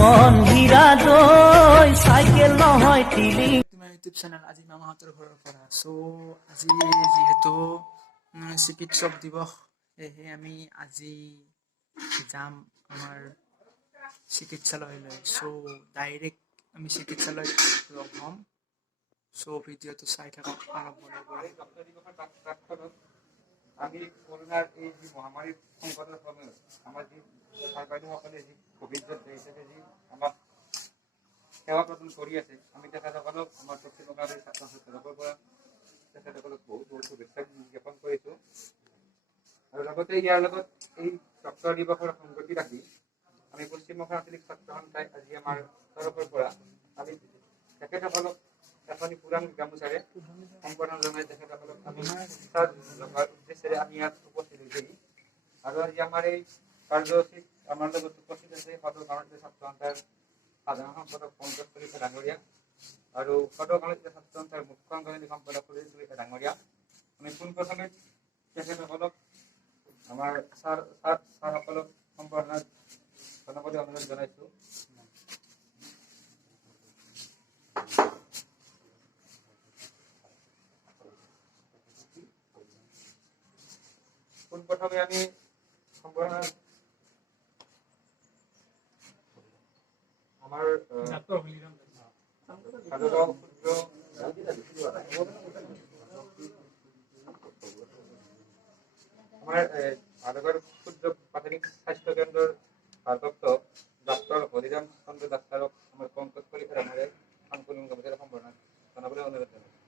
জীৱন হীৰা দৈ চাইকেল নহয় তিলি ইউটিউব চেনেল আজি মামাহঁতৰ ঘৰৰ পৰা আজি যিহেতু চিকিৎসক দিৱস সেয়েহে আমি আজি যাম আমাৰ চিকিৎসালয়লৈ ডাইৰেক্ট আমি চিকিৎসালয়ত লগ হ'ম ভিডিঅ'টো চাই থাকক আৰম্ভণিৰ পৰা আমি কৰোনাৰ এই যে মহামাৰীৰ সংকটেৰ সময়ত আমাৰ যে সৰকাৰসকলে যে কোভিড হিসেবে যে আমাক সেৱা প্ৰদান কৰি আছে আমি তেখেতসকলক আমাৰ পশ্চিমবংগৰ ছাত্ৰ ছাত্ৰীসকলৰ পৰা তেখেতসকলক বহুত বহুত শুভেচ্ছা জ্ঞাপন কৰিছোঁ আৰু লগতে ইয়াৰ লগত এই ডক্তৰ দিৱসৰ সংগতি ৰাখি আমি পশ্চিমবংগ আঞ্চলিক ছাত্ৰ সন্থাই আজি আমাৰ তৰফৰ পৰা আমি তেখেতসকলক এখনি পুৰাণ গামোচাৰে সম্বৰ্ধনা জনাই তেখেতসকলক আমি উদ্দেশ্যেৰে আমি ইয়াত উপস্থিত হৈছি আৰু আজি আমাৰ এই কাৰ্যসূচীত আমাৰ লগত উপস্থিত আছে সদৌ গাঁৱৰ ছাত্ৰ সন্থাৰ সাধাৰণ সম্পাদক পংকজ কলিতা ডাঙৰীয়া আৰু সদৌ গাঁৱৰ ছাত্ৰ সন্থাৰ মুখ্য সাংগঠনিক সম্পাদক সুৰেশ কলিতা ডাঙৰীয়া আমি পোনপ্ৰথমে তেখেতসকলক আমাৰ ছাৰসকলক সম্বৰ্ধনা জনাবলৈ অনুৰোধ জনাইছোঁ পোনপ্ৰথমে আমি সম্বৰ্ধনা আমাৰ ভাদগাঁও ক্ষুদ্ৰ প্ৰাথমিক স্বাস্থ্য কেন্দ্ৰৰ ভাৰপ্ৰাপ্ত ডাক্তৰ হৰিৰাম চন্দ্ৰ ডাক্তৰক আমাৰ পংকজ কলিতা ডাঙৰীয়াই সাংকলন গামোচাৰে সম্বৰ্ধনা জনাবলৈ অনুৰোধ জনাইছোঁ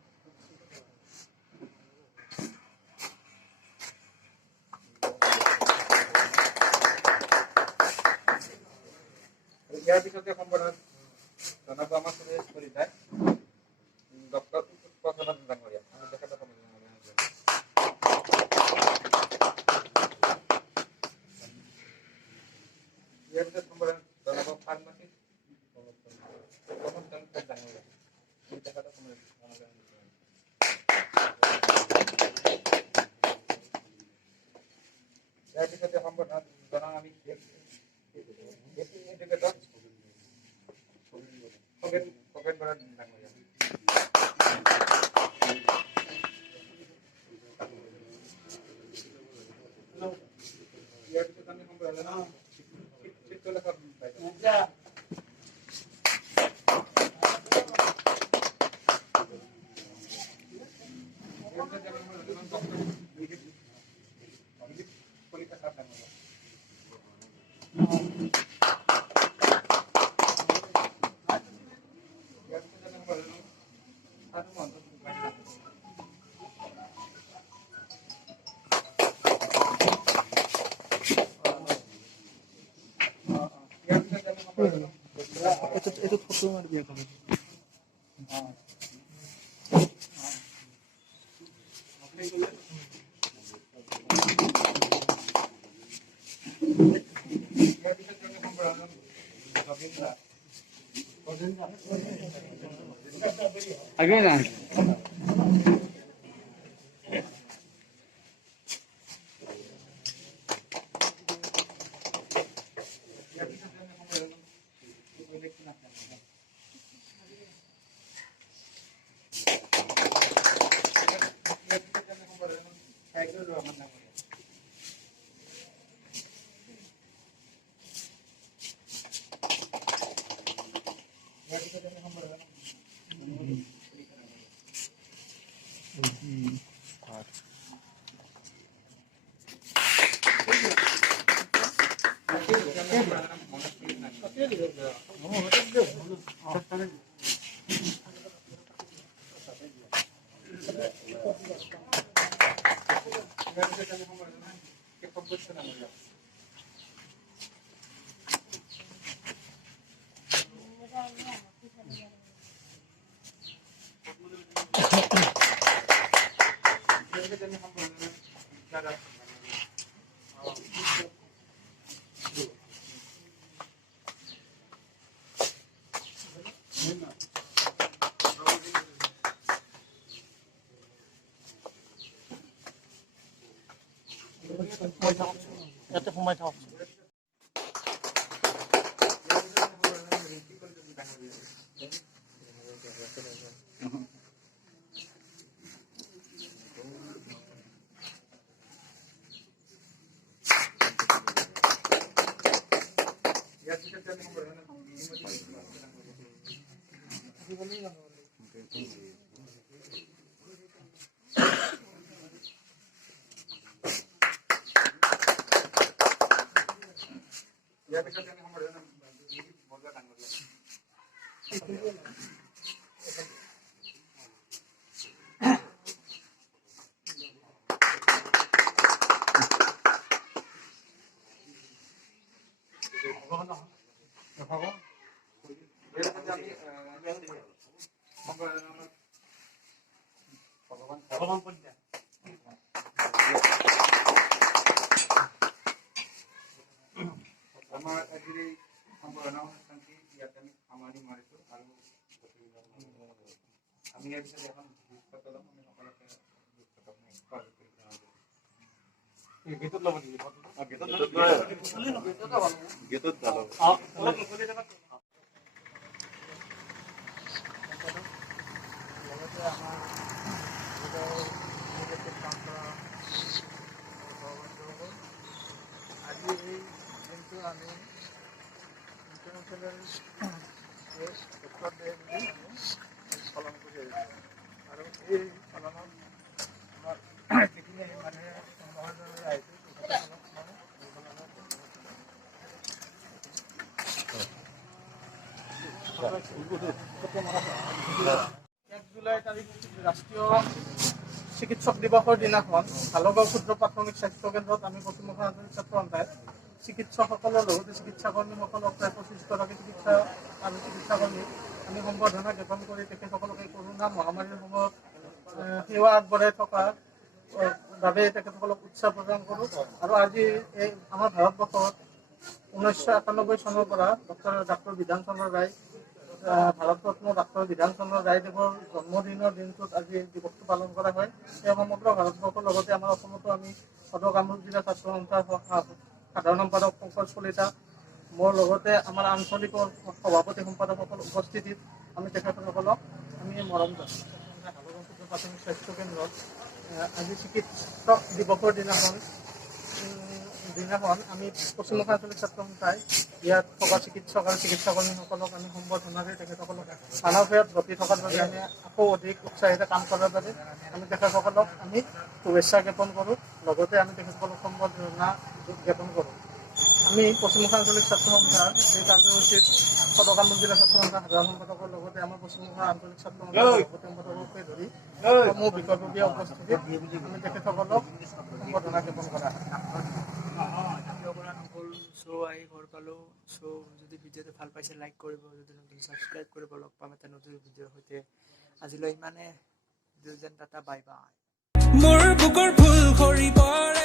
ইয়াৰ পিছতে সম্বৰ্ধনা জনাব আমাৰ সুৰেশ কলিতাই ডক্তৰ উৎপল ডাঙৰীয়া আমি তেখেতক ইয়াৰ পিছত সম্বৰ্ধনা জনাব ফাৰ্মাচিষ্ট প্ৰমোদ চন্দ্ৰ ডাঙৰীয়া আমি তেখেতক ইয়াৰ পিছতে সম্বৰ্ধনা জনাম আমি খগেন বৰা ডাঙৰীয়া ইয়াৰ পিছত আমি সম্বৰ্ধনা চিত্ৰলেখা বাইদেউ কলিতা ছাৰ ডাঙৰীয়া এইটো ফটো মাৰিবি আগে না ইয়াতে সোমাই থাকক পিছতে আমি সম্বৰ্ধনা ইয়াৰ পিছতে আমি সম্বৰ্ধনা বজোৱা ডাঙৰীয়া আমাৰ আজিৰ এই সম্বৰ্ধনা অনুষ্ঠানটি ইয়াতে আমি সামৰণি মাৰিছোঁ আৰু আমি ইয়াৰ পিছত এখন পুস্তক ল'ম আমি সকলোকে পুস্তক আজি এই দিনটো আমি ইণ্টাৰনেশ্যনেল উত্তৰ ডে বুলি আমি পালন কৰি আহিছোঁ আৰু এই পালনত আমাৰ যিখিনি মানুহে মহাজনলৈ আহিছে জুলাই তাৰিখ ৰাষ্ট্ৰীয় চিকিৎসক দিৱসৰ দিনাখন হালগাঁও ক্ষুদ্ৰ প্ৰাথমিক স্বাস্থ্য কেন্দ্ৰত আমি পশ্চিমবংগ আঞ্চলিক ছাত্ৰ সন্থাই চিকিৎসকসকলৰ লগতে চিকিৎসাকৰ্মীসকলক প্ৰায় 25গৰাকী চিকিৎসা আৰু চিকিৎসাকৰ্মীক আমি সম্বৰ্ধনা জ্ঞাপন কৰি তেখেতসকলকে কৰোণা মহামাৰীৰ সময়ত সেৱা আগবঢ়াই থকাৰ বাবে তেখেতসকলক উৎসাহ প্ৰদান কৰোঁ আৰু আজি এই আমাৰ ভাৰতবৰ্ষত 1991 চনৰ পৰা ডাক্তৰ বিধান চন্দ্ৰ ৰায় ভাৰতৰত্ন ডাক্তৰ বিধান চন্দ্ৰ ৰায়দেৱৰ জন্মদিনৰ দিনটোত আজি দিৱসটো পালন কৰা হয়। এই সমগ্ৰ ভাৰতবৰ্ষৰ লগতে আমাৰ অসমতো আমি সদৰ কামৰূপ জিলা ছাত্ৰ সন্থাৰ সাধাৰণ সম্পাদক পংকজ কলিতা মোৰ লগতে আমাৰ আঞ্চলিক সভাপতি সম্পাদকসকল উপস্থিতিত আমি তেখেতসকলক আমি মৰম জনাইছোঁ। হালগাঁও ক্ষুদ্ৰ প্ৰাথমিক স্বাস্থ্য কেন্দ্ৰত আজি চিকিৎসক দিৱসৰ দিনাখন আমি পশ্চিমবংগ আঞ্চলিক ছাত্ৰ সন্থাই ইয়াত থকা চিকিৎসক আৰু চিকিৎসাকৰ্মীসকলক আমি সম্বৰ্ধনাৰে তেখেতসকলক মানৱ সেৱাত গতি থকাৰ বাবে আমি আকৌ অধিক উৎসাহেৰে কাম কৰাৰ বাবে আমি তেখেতসকলক আমি শুভেচ্ছা জ্ঞাপন কৰোঁ। লগতে আমি তেখেতসকলক সম্বৰ্ধনা জ্ঞাপন কৰোঁ। আমি পশ্চিমবংগ আঞ্চলিক ছাত্ৰ সন্থাৰ এই কাৰ্যসূচীত সদৰ কামৰূপ জিলা ছাত্ৰ সন্থাৰ সাধাৰণ সম্পাদকৰ লগতে আমাৰ পশ্চিমবংগ আঞ্চলিক ছাত্ৰ সন্থাৰ সম্পাদককে ধৰি সমূহ বিকল্পীয় উপস্থিতিত আমি তেখেতসকলক সম্বৰ্ধনা জ্ঞাপন কৰা হয়। চ' আহি ঘৰ পালোঁ। চ' যদি ভিডিঅ'টো ভাল পাইছে লাইক কৰিব, যদি নতুন ছাবস্ক্ৰাইব কৰিব। লগ পাম এটা নতুন ভিডিঅ'ৰ সৈতে। আজিলৈ ইমানে। Tata bye bye. মোৰ বুকৰ ফুল সৰি পৰে।